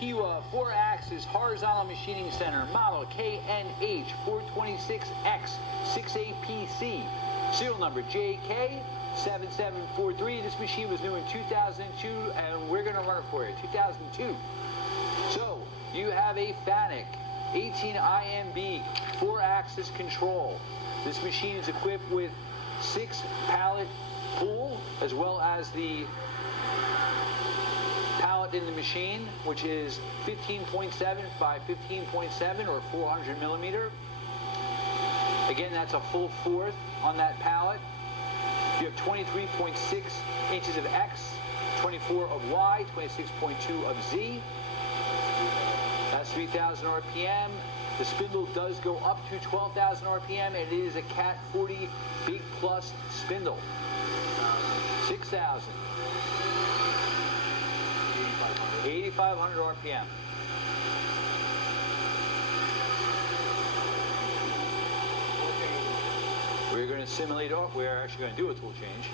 Kiwa 4-axis horizontal machining center, model KNH-426X 6APC, serial number JK7743. This machine was new in 2002, and we're going to run it for you. 2002. So you have a FANUC 18 IMB 4-axis control. This machine is equipped with 6-pallet pull, as well as the pallet in the machine, which is 15.7 by 15.7 or 400 millimeter. Again, that's a full fourth on that pallet. You have 23.6 inches of X, 24 of Y, 26.2 of Z. That's 3,000 RPM. The spindle does go up to 12,000 RPM, and it is a Cat 40 Big Plus spindle. 6,000. 8,500 RPM. We're going to simulate off. We're actually going to do a tool change.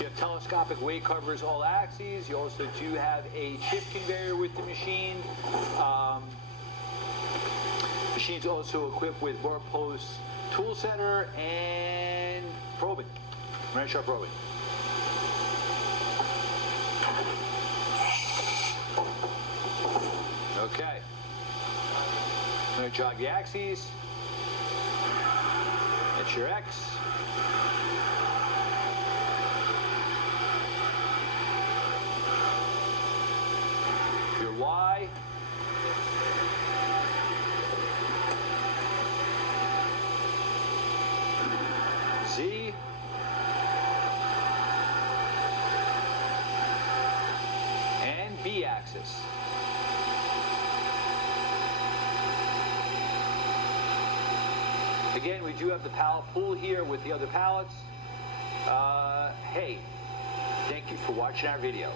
You have telescopic weight covers all axes. You also do have a shift conveyor with the machine. Machine's also equipped with bar posts, tool setter, and probing, wrench sharp probing. Okay. I'm going to jog the axes. That's your X. Your Y. Z. And B axis. Again, we do have the pallet pull here with the other pallets. Hey, thank you for watching our video.